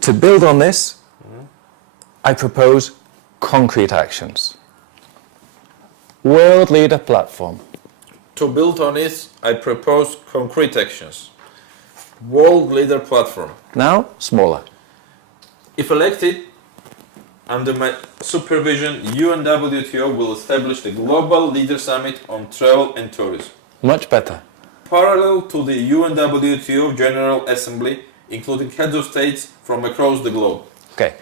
To build on this, I propose concrete actions. World leader platform. To build on this, I propose concrete actions. World leader platform. Now, smaller. If elected, under my supervision, UNWTO will establish the Global Leader Summit on Travel and Tourism. Much better. Parallel to the UNWTO General Assembly, including heads of states from across the globe. Okay.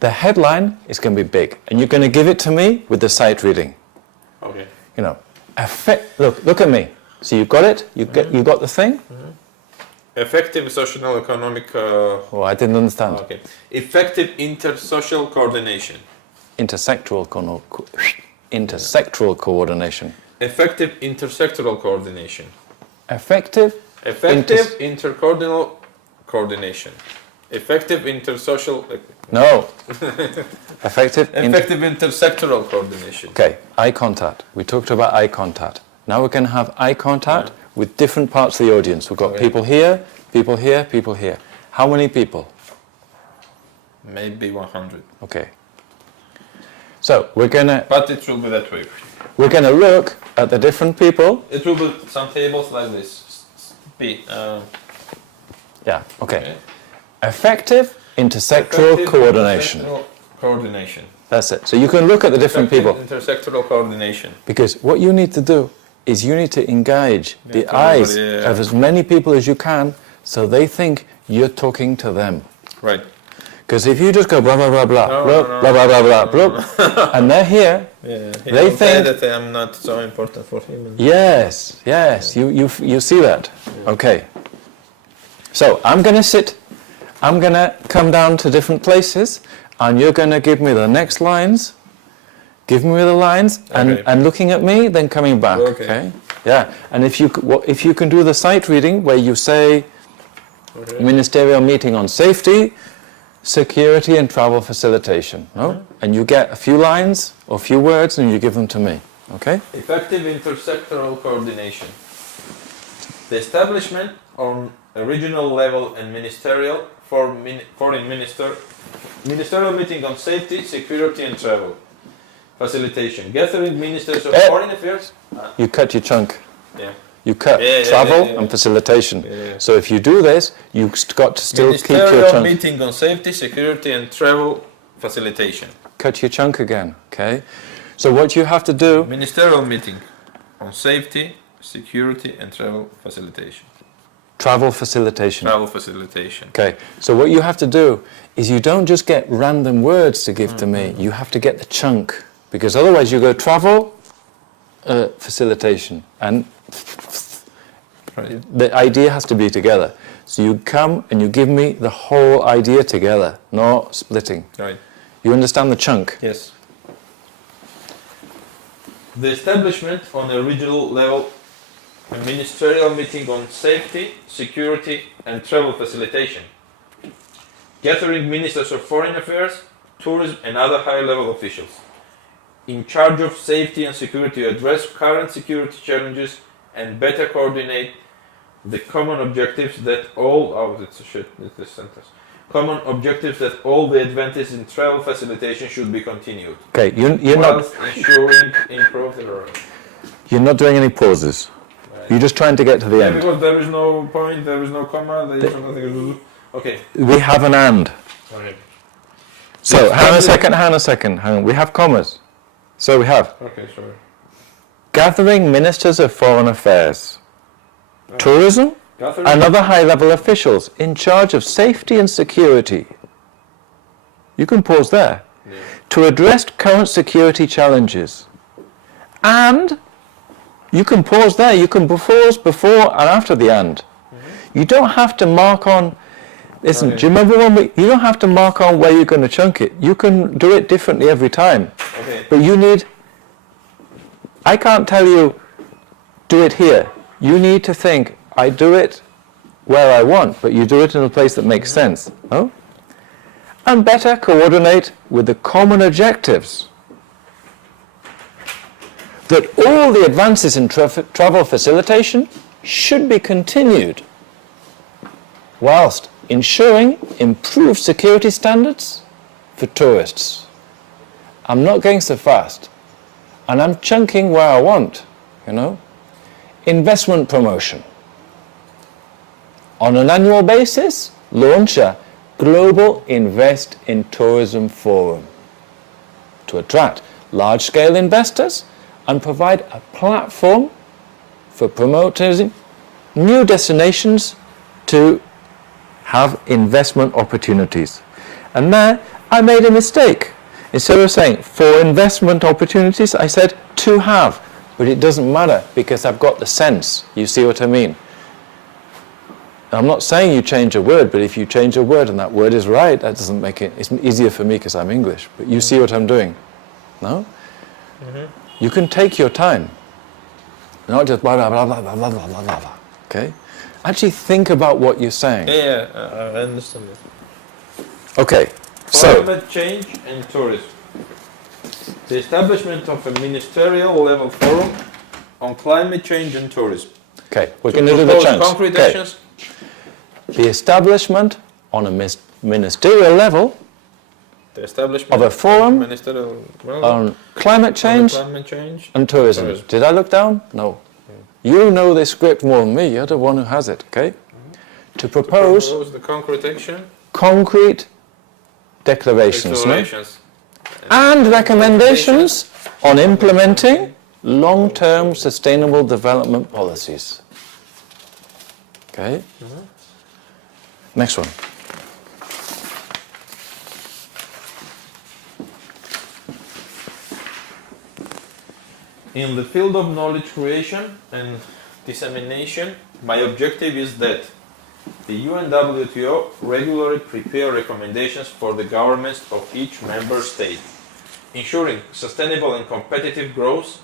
The headline is going to be big, and you're going to give it to me with the sight reading. Okay. You know, look at me. So you've got it? You got the thing? Effective social economic... Oh, I didn't understand. Okay. Effective intersocial coordination. Intersectoral coordination. Effective intersectoral coordination. Effective intercordinal coordination. Effective intersocial... No. Effective intersectoral coordination. Okay, eye contact. We talked about eye contact. Now we're going to have eye contact with different parts of the audience. We've got people here, people here, people here. How many people? Maybe 100. Okay. So we're going to... But it will be that way. We're going to look at the different people. It will be some tables like this. Yeah, okay. Effective intersectoral coordination. Coordination. That's it. So you can look at the different people. Intersectoral coordination. Because what you need to do is you need to engage the eyes of as many people as you can so they think you're talking to them. Right. Because if you just go blah, blah, blah, blah, blah, blah, blah, blah, blah, and they're here, they think that I'm not so important for him. Yes, you see that. Yeah. Okay. So I'm going to come down to different places, and you're going to give me the next lines, give me the lines, and looking at me, then coming back. Okay. Yeah. And if you can do the sight reading where you say ministerial meeting on safety, security and travel facilitation, no? And you get a few lines or a few words and you give them to me, okay? Effective intersectoral coordination. The establishment on a regional level and ministerial foreign ministerial meeting on safety, security and travel facilitation. Gathering ministers of foreign affairs. You cut your chunk. Yeah. You cut travel and facilitation. Yeah. So if you do this, you've got to still keep your Ministerial chunk. meeting on safety, security and travel facilitation. Cut your chunk again, okay? So what you have to do... Ministerial meeting on safety, security and travel facilitation. Travel facilitation. Travel facilitation. Okay, so what you have to do is you don't just get random words to give to me, you have to get the chunk. Because otherwise you go travel, facilitation, and the idea has to be together. So you come and you give me the whole idea together, not splitting. Right. You understand the chunk? Yes. The establishment on a regional level, a ministerial meeting on safety, security and travel facilitation. Gathering ministers of foreign affairs, tourism and other high-level officials in charge of safety and security to address current security challenges and better coordinate the common objectives that all common objectives that all the advances in travel facilitation should be continued. Okay, you're not ensuring improved. You're not doing any pauses. Right. You're just trying to get to the end. Because there is no point, there is no comma, there is nothing. Okay. We have an and. Okay. So hang on a second. We have commas. So we have. Okay, sorry. Gathering ministers of foreign affairs, tourism, and other high-level officials in charge of safety and security. You can pause there. Yeah. To address current security challenges. And you can pause there. You can pause before and after the and. You don't have to mark on. Listen, do you remember you don't have to mark on where you're going to chunk it. You can do it differently every time. Okay. But I can't tell you, do it here. You need to think, I do it where I want, but you do it in a place that makes sense. Oh? And better coordinate with the common objectives. That all the advances in travel facilitation should be continued, whilst ensuring improved security standards for tourists. I'm not going so fast, and I'm chunking where I want, you know. Investment promotion. On an annual basis, launch a Global Invest in Tourism Forum to attract large-scale investors and provide a platform for promoting new destinations to have investment opportunities. And there I made a mistake. Instead of saying for investment opportunities, I said to have. But it doesn't matter because I've got the sense. You see what I mean? I'm not saying you change a word, but if you change a word and that word is right, that doesn't make it, it's easier for me because I'm English. But you see what I'm doing? No? Mm-hmm. You can take your time. Not just blah, blah, blah, blah, blah, blah, blah, blah, blah. Okay? Actually think about what you're saying. I understand it. Okay, so... Climate change and tourism. The establishment of a ministerial level forum on climate change and tourism. Okay, we're going to do the chunks. Concrete actions. The establishment on a ministerial level The establishment of a forum ministerial on climate change and tourism. Did I look down? No. You know this script more than me. You're the one who has it, okay? To propose the concrete action. Concrete declarations. No? And recommendations on implementing long-term sustainable development policies. Okay? Next one. In the field of knowledge creation and dissemination, my objective is that the UNWTO regularly prepare recommendations for the governments of each member state, ensuring sustainable and competitive growth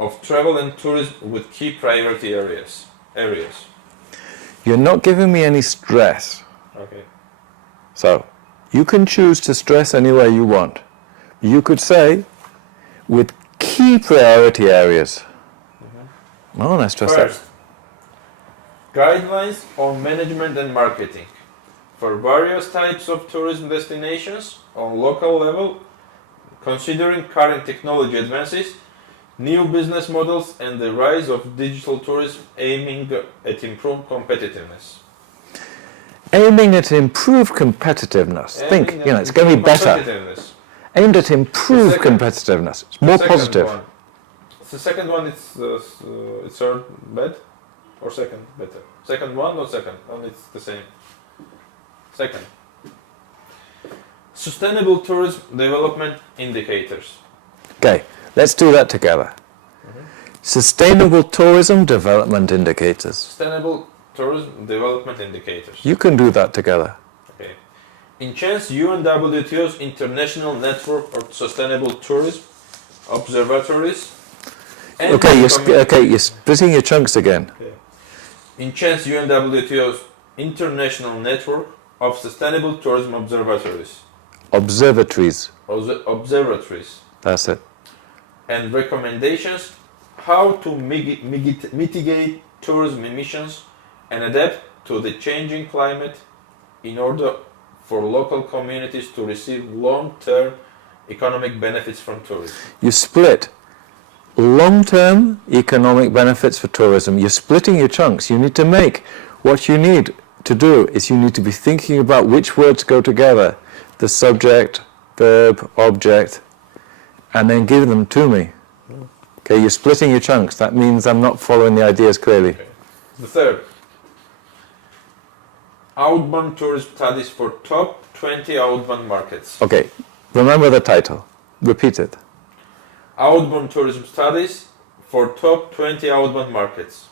of travel and tourism with key priority areas. You're not giving me any stress. Okay. So, you can choose to stress any way you want. You could say, with key priority areas. No, let's stress that. First, guidelines on management and marketing for various types of tourism destinations on local level, considering current technology advances, new business models and the rise of digital tourism aiming at improved competitiveness. Aiming at improved competitiveness. Think, you know, it's going to be better. Aimed at improved competitiveness. It's more positive. The second one, it's third bad or second better? Second one or second? And it's the same. Second. Sustainable tourism development indicators. Okay, let's do that together. Sustainable tourism development indicators. Sustainable tourism development indicators. You can do that together. Okay. Enhance UNWTO's international network of sustainable tourism observatories. Okay, you're splitting your chunks again. Okay. Enhance UNWTO's international network of sustainable tourism observatories. Observatories. Observatories. That's it. And recommendations how to mitigate tourism emissions and adapt to the changing climate in order for local communities to receive long-term economic benefits from tourism. You split long-term economic benefits for tourism. You're splitting your chunks. You need to make, what you need to do is you need to be thinking about which words go together. The subject, verb, object, and then give them to me. Okay, you're splitting your chunks. That means I'm not following the ideas clearly. Okay. The third. Outbound tourism studies for top 20 outbound markets. Okay, remember the title. Repeat it. Outbound tourism studies for top 20 outbound markets.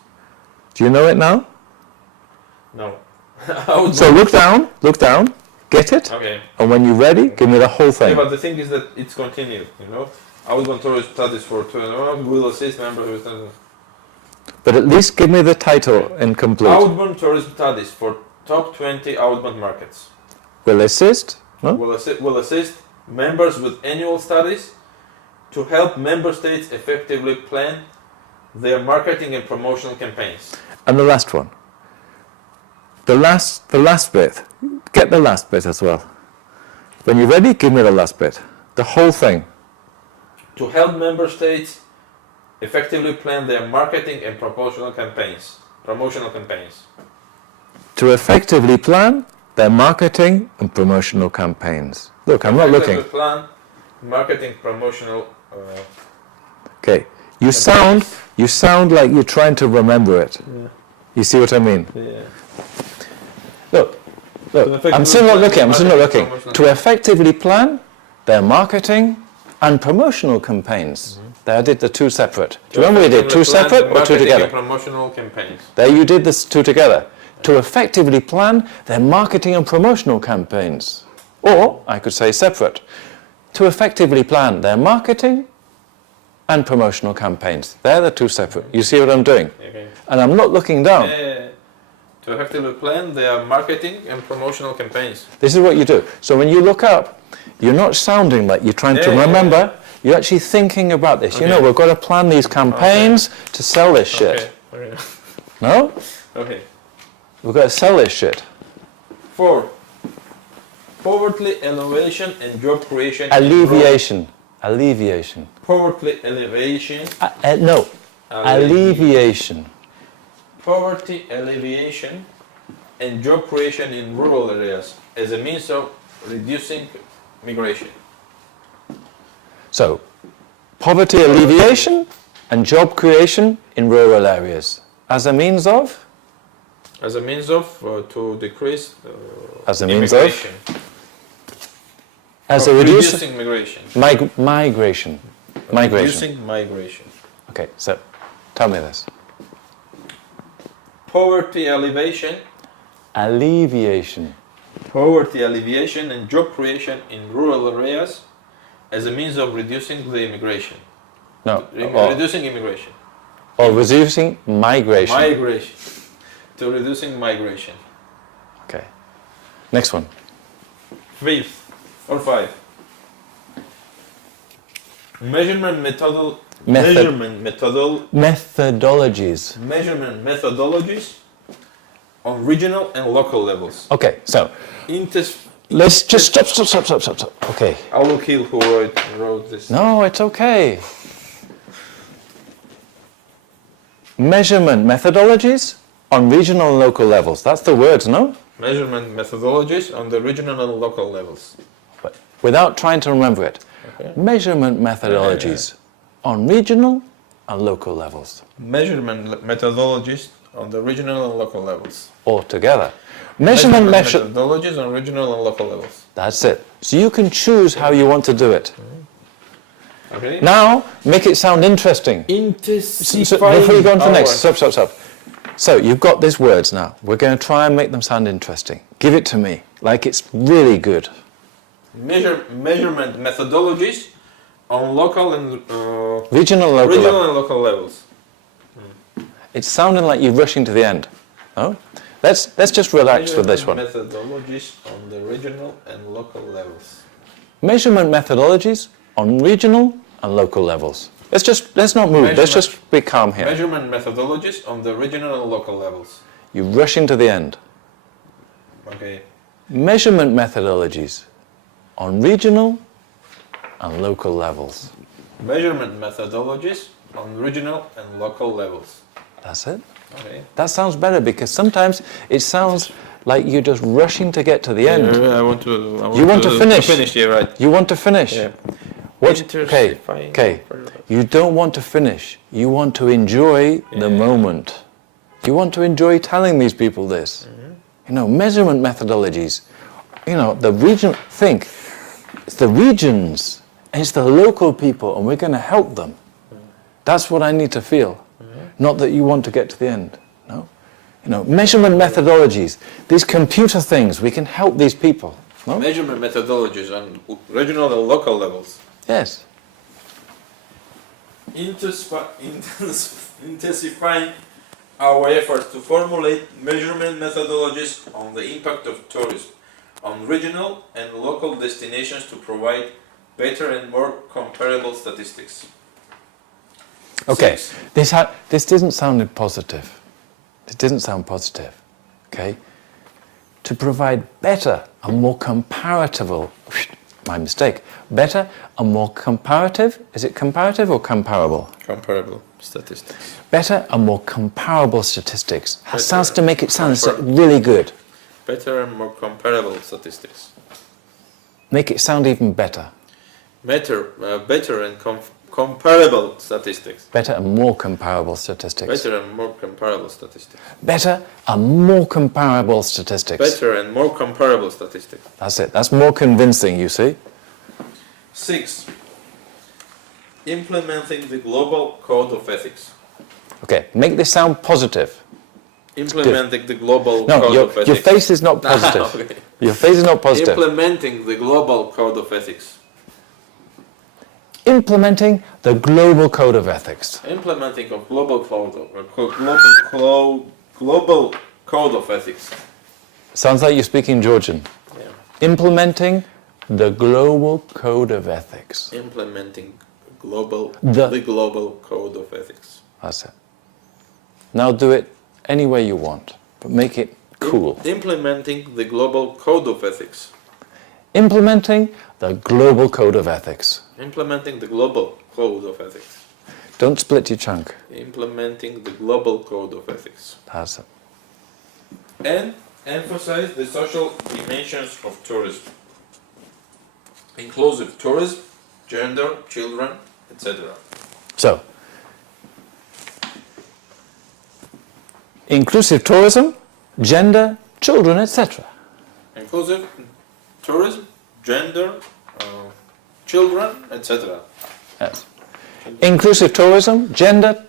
Do you know it now? No. So look down, get it, okay. And when you're ready, give me the whole thing. Yeah, but the thing is that it's continued, you know. Outbound tourism studies for 20 will assist members with... But at least give me the title and complete. Outbound tourism studies for top 20 outbound markets. Will assist? No? Will assist members with annual studies to help member states effectively plan their marketing and promotional campaigns. And the last one. the last bit. Get the last bit as well. When you're ready, give me the last bit. The whole thing. To help member states effectively plan their marketing and promotional campaigns. To effectively plan their marketing and promotional campaigns. Look, I'm not looking. Plan, marketing, promotional. Okay, you sound like you're trying to remember it. Yeah. You see what I mean? Yeah. Look. I'm still not looking. To effectively plan their marketing and promotional campaigns. There I did the two separate. Do you remember we did two separate or two together? Promotional campaigns. There you did this two together. To effectively plan their marketing and promotional campaigns. Or, I could say separate. To effectively plan their marketing and promotional campaigns. They're the two separate. You see what I'm doing? Okay. And I'm not looking down. Yeah. To effectively plan their marketing and promotional campaigns. This is what you do. So when you look up, you're not sounding like you're trying to remember. You're actually thinking about this. Okay. You know, we've got to plan these campaigns to sell this shit. Okay. No? Okay. We've got to sell this shit. 4. Poverty alleviation and job creation. Alleviation. Poverty alleviation. No. Alleviation. Poverty alleviation and job creation in rural areas as a means of reducing migration. So, poverty alleviation and job creation in rural areas as a means of? As a means of to decrease As a means immigration. As a reducing migration. Migration. Reducing migration. Okay, so tell me this. Poverty alleviation. Poverty alleviation and job creation in rural areas as a means of reducing the immigration. No. Reducing immigration. Or reducing migration. Migration. To reducing migration. Okay. Next one. 5. Measurement methodologies on regional and local levels. Okay, so let's just stop. Okay. I will kill who wrote this. No, it's okay. Measurement methodologies on regional and local levels. That's the words, no? Measurement methodologies on the regional and local levels. But without trying to remember it. Okay. Measurement methodologies on regional and local levels. Measurement methodologies on the regional and local levels. All together. Measurement methodologies on regional and local levels. That's it. So you can choose how you want to do it. Okay. Now, make it sound interesting. So before you go on to the next, stop. So you've got these words now. We're going to try and make them sound interesting. Give it to me, like it's really good. Measurement methodologies on local and regional and local levels. It's sounding like you're rushing to the end. No? Let's just relax with this one. Methodologies on the regional and local levels. Measurement methodologies on regional and local levels. Let's not move. Let's just be calm here. Measurement methodologies on the regional and local levels. You're rushing to the end. Okay. Measurement methodologies on regional and local levels. Measurement methodologies on regional and local levels. That's it. Okay. That sounds better because sometimes it sounds like you're just rushing to get to the end. I want you want to finish. Yeah, right. You want to finish. Yeah. Okay. You don't want to finish. You want to enjoy the moment. You want to enjoy telling these people this. Mm-hmm. You know, measurement methodologies. You know, the region. Think, it's the regions. And it's the local people, and we're going to help them. That's what I need to feel. Not that you want to get to the end. No. You know, measurement methodologies. These computer things. We can help these people. No? Measurement methodologies on regional and local levels. Yes. Intensifying our efforts to formulate measurement methodologies on the impact of tourism on regional and local destinations to provide better and more comparable statistics. Okay, 6. this didn't sound positive. It didn't sound positive. Okay, to provide better and more comparable, my mistake, better and more comparative, is it comparative or comparable? Comparable statistics. Better and more comparable statistics. That sounds to make it sound really good. Better and more comparable statistics. Make it sound even better. Better and comparable statistics. Better and more comparable statistics. Better and more comparable statistics. Better and more comparable statistics. Better and more comparable statistics. That's it. That's more convincing, you see. 6. Implementing the global code of ethics. Okay, make this sound positive. Implementing the global No, code of ethics. your face is not positive. Okay. Your face is not positive. Implementing the global code of ethics. Implementing the global code of ethics. Implementing of global code of ethics. Sounds like you're speaking Georgian. Yeah. Implementing the global code of ethics. Implementing the global code of ethics. That's it. Now do it any way you want, but make it cool. Implementing the global code of ethics. Implementing the global code of ethics. Implementing the global code of ethics. Don't split your chunk. Implementing the global code of ethics. That's it. And emphasize the social dimensions of tourism. Inclusive tourism, gender, children, etc. So, inclusive tourism, gender, children, etc. Inclusive tourism, gender, children, etc. Yes. Inclusive tourism, gender,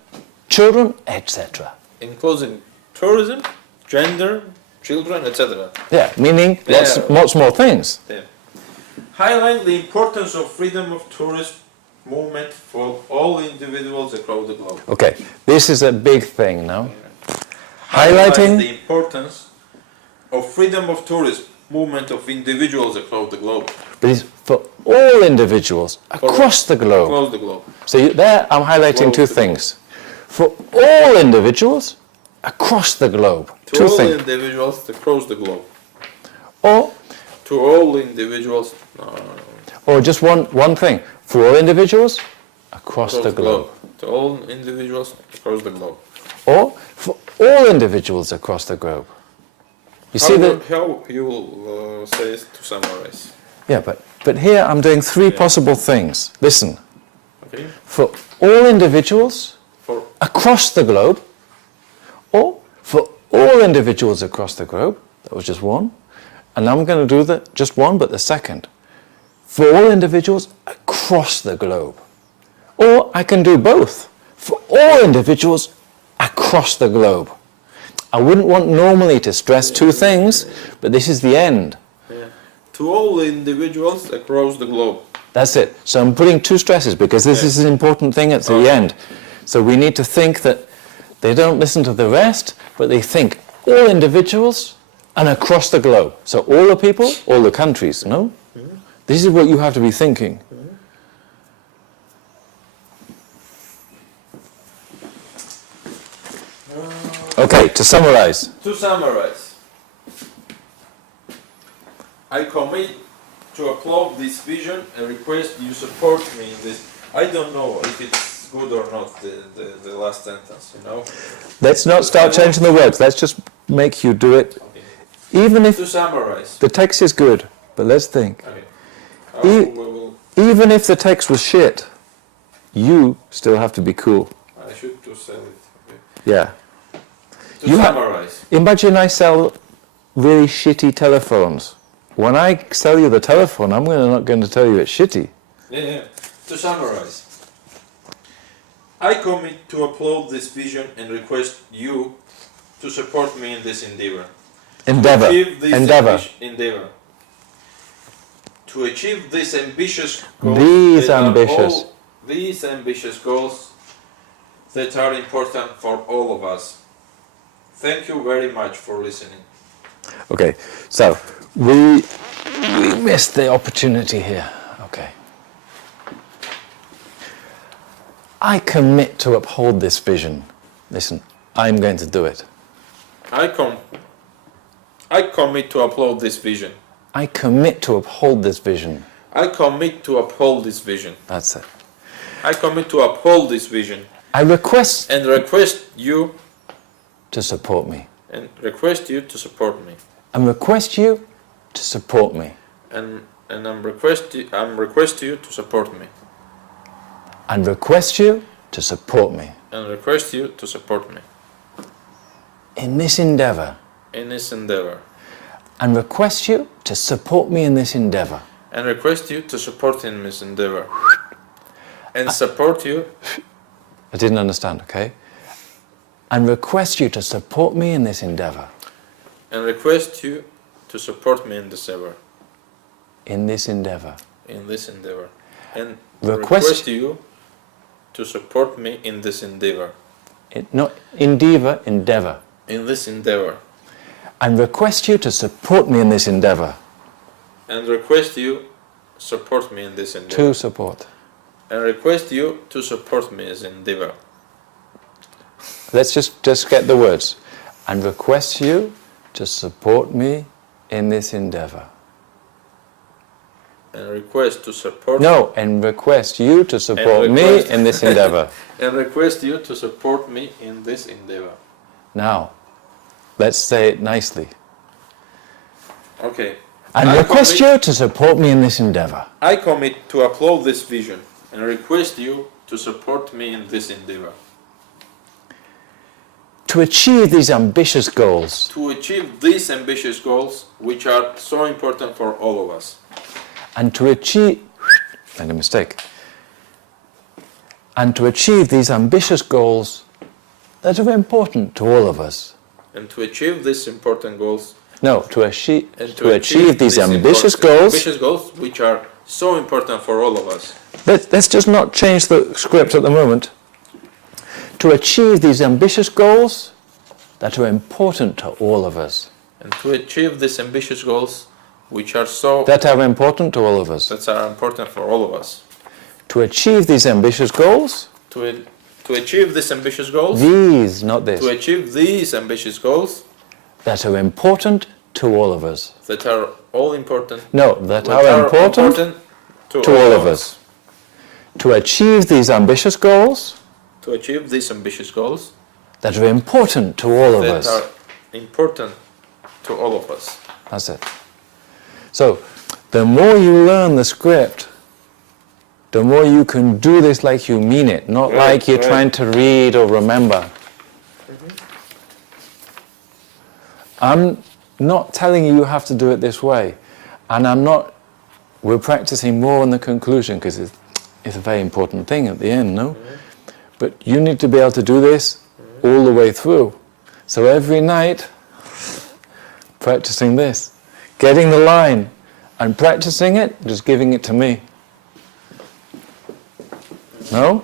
children, etc. Inclusive tourism, gender, children, etc. Yeah, meaning lots more things. Yeah. Highlight the importance of freedom of tourist movement for all individuals across the globe. Okay, this is a big thing now. Highlight Highlighting the importance of freedom of tourist movement of individuals across the globe. but it's for all individuals across the globe. Across the globe. So there I'm highlighting two things. For all individuals across the globe. To Two all things. individuals across the globe. Or To all individuals or just one thing. For all individuals across the globe. To all individuals across the globe. Or for all individuals across the globe. You see that? How you will say it to summarize? Yeah, but here I'm doing three possible things. Listen. Okay. For all individuals For across the globe, or for all individuals across the globe. That was just one. And now I'm going to do just one, but the second. For all individuals across the globe. Or I can do both. For all individuals across the globe. I wouldn't want normally to stress two things, but this is the end. to all individuals across the globe. That's it. So I'm putting two stresses because this is an important thing at the end. So we need to think that they don't listen to the rest, but they think all individuals and across the globe. So all the people, all the countries, no? This is what you have to be thinking. Okay, to summarize. To summarize, I commit to upload this vision and request you support me in this. I don't know if it's good or not, the last sentence, you know? Let's not start changing the words. Let's just make you do it. Okay. Even if To summarize. the text is good, but let's think. Okay. Even if the text was shit, you still have to be cool. I should to sell it. Okay. Yeah. To summarize. Imagine I sell really shitty telephones. When I sell you the telephone, I'm not going to tell you it's shitty. Yeah. To summarize, I commit to upload this vision and request you to support me in this endeavor. Endeavor. To achieve this Endeavor. endeavor. To achieve this ambitious goals. These ambitious goals that are important for all of us. Thank you very much for listening. Okay, so we missed the opportunity here. Okay. I commit to uphold this vision. Listen, I'm going to do it. I I commit to uphold this vision. I commit to uphold this vision. I commit to uphold this vision. That's it. I commit to uphold this vision. I request And request you to support me. and request you to support me. And request you to support me. And I'm request you to support me. And request you to support me. And request you to support me. In this endeavor. In this endeavor. And request you to support me in this endeavor. And request you to support in this endeavor. And support you. I didn't understand, okay? And request you to support me in this endeavor. And request you to support me in this endeavor. In this endeavor. In this endeavor. And Request- request you to support me in this endeavor. Not endeavor, endeavor. In this endeavor. And request you to support me in this endeavor. And request you support me in this endeavor. To support. And request you to support me in this endeavor. Let's just get the words. And request you to support me in this endeavor. And request to support. No, and request you to support me request- in this endeavor. And request you to support me in this endeavor. Now, let's say it nicely. Okay. And I request commit- you to support me in this endeavor. I commit to uphold this vision and request you to support me in this endeavor. To achieve these ambitious goals. To achieve these ambitious goals, which are so important for all of us. And to achieve... Made a mistake. And to achieve these ambitious goals that are important to all of us. And to achieve these important goals. No, to achieve, And to achieve these ambitious goals. Ambitious goals, which are so important for all of us. Let's just not change the script at the moment. To achieve these ambitious goals that are important to all of us. And to achieve these ambitious goals, which are so That are important to all of us. that are important for all of us. To achieve these ambitious goals. To achieve these ambitious goals. These, not this. To achieve these ambitious goals That are important to all of us. that are all important. No, that are important to all of us. To achieve these ambitious goals To achieve these ambitious goals that are important to all of that us. are important to all of us. That's it. So, the more you learn the script, the more you can do this like you mean it, not Right, like you're right. trying to read or remember. I'm not telling you you have to do it this way, and we're practicing more on the conclusion because it's a very important thing at the end, no? But you need to be able to do this all the way through. So every night, practicing this, getting the line and practicing it, just giving it to me. No?